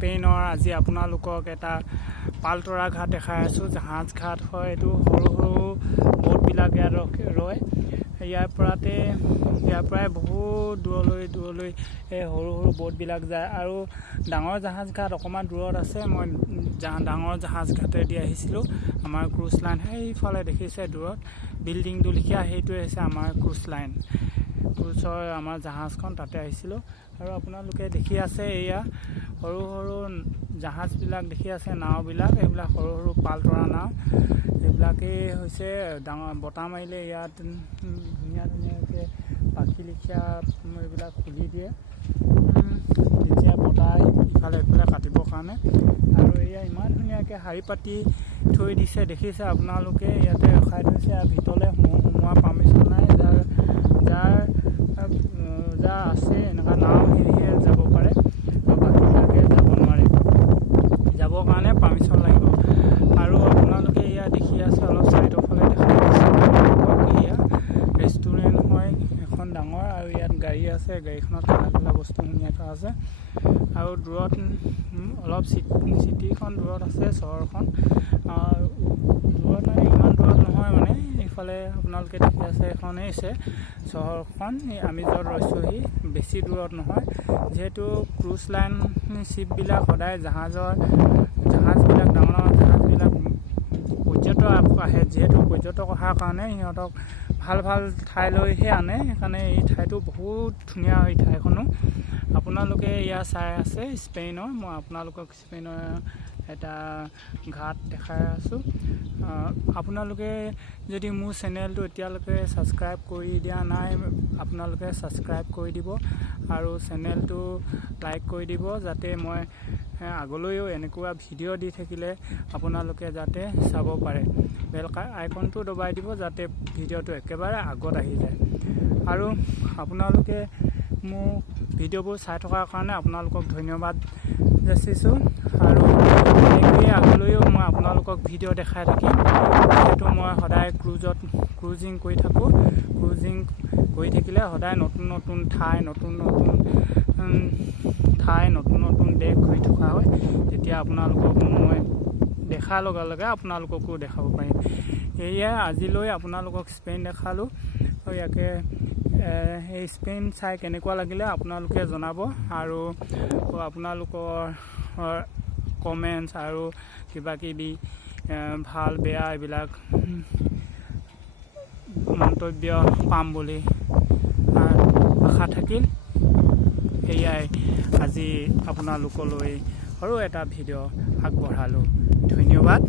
স্পেইনৰ আজি আপোনালোকক এটা পালতৰা ঘাট দেখাই আছোঁ। জাহাজ ঘাট হয় এইটো। সৰু সৰু বোটবিলাক ইয়াত ৰয়। ইয়াৰ পৰাই বহুত দূৰলৈ এই সৰু সৰু বোটবিলাক যায় আৰু ডাঙৰ জাহাজ ঘাট অকণমান দূৰত আছে। মই ডাঙৰ জাহাজ ঘাটেদি আহিছিলোঁ। আমাৰ ক্ৰুজ লাইন সেইফালে দেখিছে দূৰত বিল্ডিংটো লিখীয়া, সেইটোৱে হৈছে আমাৰ ক্ৰুজ লাইন। ক্ৰুজৰ আমাৰ জাহাজখন তাতে আহিছিলোঁ। আৰু আপোনালোকে দেখি আছে এয়া সৰু সৰু জাহাজবিলাক দেখি আছে, নাওবিলাক, এইবিলাক সৰু সৰু পালতৰা নাও। এইবিলাকেই হৈছে ডাঙৰ বতাহ মাৰিলে ইয়াত ধুনীয়াকৈ পাখি লিখীয়া এইবিলাক খুলি দিয়ে তেতিয়া বতাহ ইফালে ইফালে কাটিবৰ কাৰণে। আৰু এয়া ইমান ধুনীয়াকৈ শাৰী পাতি থৈ দিছে দেখিছে আপোনালোকে। ইয়াতে ৰখাই থৈছে আৰু ভিতৰলৈ সোমোৱা পাৰ্মিশ্যন নাই। যাৰ আছে এনেকুৱা নাও সেয়েহে যাব পাৰে আৰু বাকীবিলাকে যাব নোৱাৰে। যাবৰ কাৰণে পাৰ্মিশ্যন লাগিব। আৰু আপোনালোকে এয়া দেখি আছে অলপ ছাইডৰ ফালে দেখাই দিছে এয়া ৰেষ্টুৰেণ্ট হয় এখন ডাঙৰ। আৰু ইয়াত গাড়ী আছে, গাড়ীখনত ঠাণ্ডা বস্তু সুমিয়াই থোৱা আছে। আৰু দূৰত অলপ চিটিখন দূৰত আছে, চহৰখন দূৰত মানে ইমান দূৰত নহয় মানে। এইফালে আপোনালোকে দেখি আছে এখনেই আছে চহৰখন। আমি য'ত ৰৈছোঁহি বেছি দূৰত নহয়। যিহেতু ক্ৰুজ লাইন শ্বিপবিলাক সদায় জাহাজবিলাক ডাঙৰ ডাঙৰ জাহাজবিলাক পৰ্যটক আহে। যিহেতু পৰ্যটক অহাৰ কাৰণে সিহঁতক ভাল ভাল ঠাইলৈহে আনে। সেইকাৰণে এই ঠাইটো বহুত ধুনীয়া। এই ঠাইখনো আপোনালোকে ইয়াত চাই আছে স্পেইনৰ। মই আপোনালোকক স্পেইনৰ এটা ঘাট দেখাই আছোঁ। আপোনালোকে যদি মোৰ চেনেলটো এতিয়ালৈকে ছাবস্ক্ৰাইব কৰি দিয়া নাই, আপোনালোকে ছাবস্ক্ৰাইব কৰি দিব আৰু চেনেলটো লাইক কৰি দিব, যাতে মই আগলৈও এনেকুৱা ভিডিঅ' দি থাকিলে আপোনালোকে যাতে চাব পাৰে। বেল আইকনটো দবাই দিব যাতে ভিডিঅ'টো একেবাৰে আগত আহি যায়। আৰু আপোনালোকে মোৰ ভিডিঅ'বোৰ চাই থকাৰ কাৰণে আপোনালোকক ধন্যবাদ যাচিছোঁ। আৰু এনেকৈয়ে আগলৈও মই আপোনালোকক ভিডিঅ' দেখাই থাকিম। যিহেতু মই সদায় ক্ৰুজিং কৰি থাকোঁ। ক্ৰুজিং কৰি থাকিলে সদায় নতুন নতুন ঠাই নতুন নতুন দেশ ঘূৰি থকা হয়। তেতিয়া আপোনালোকক মই দেখাৰ লগে লগে আপোনালোককো দেখাব পাৰিম। সেয়ে আজিলৈ আপোনালোকক স্পেইন দেখালোঁ। ইয়াকে সেই স্পেইন চাই কেনেকুৱা লাগিলে আপোনালোকে জনাব। আৰু আপোনালোকৰ কমেণ্টছ আৰু কিবাকিবি ভাল বেয়া এইবিলাক মন্তব্য পাম বুলি আশা থাকিল। সেয়াই আজি আপোনালোকলৈ সৰু এটা ভিডিঅ' আগবঢ়ালোঁ। ধন্যবাদ।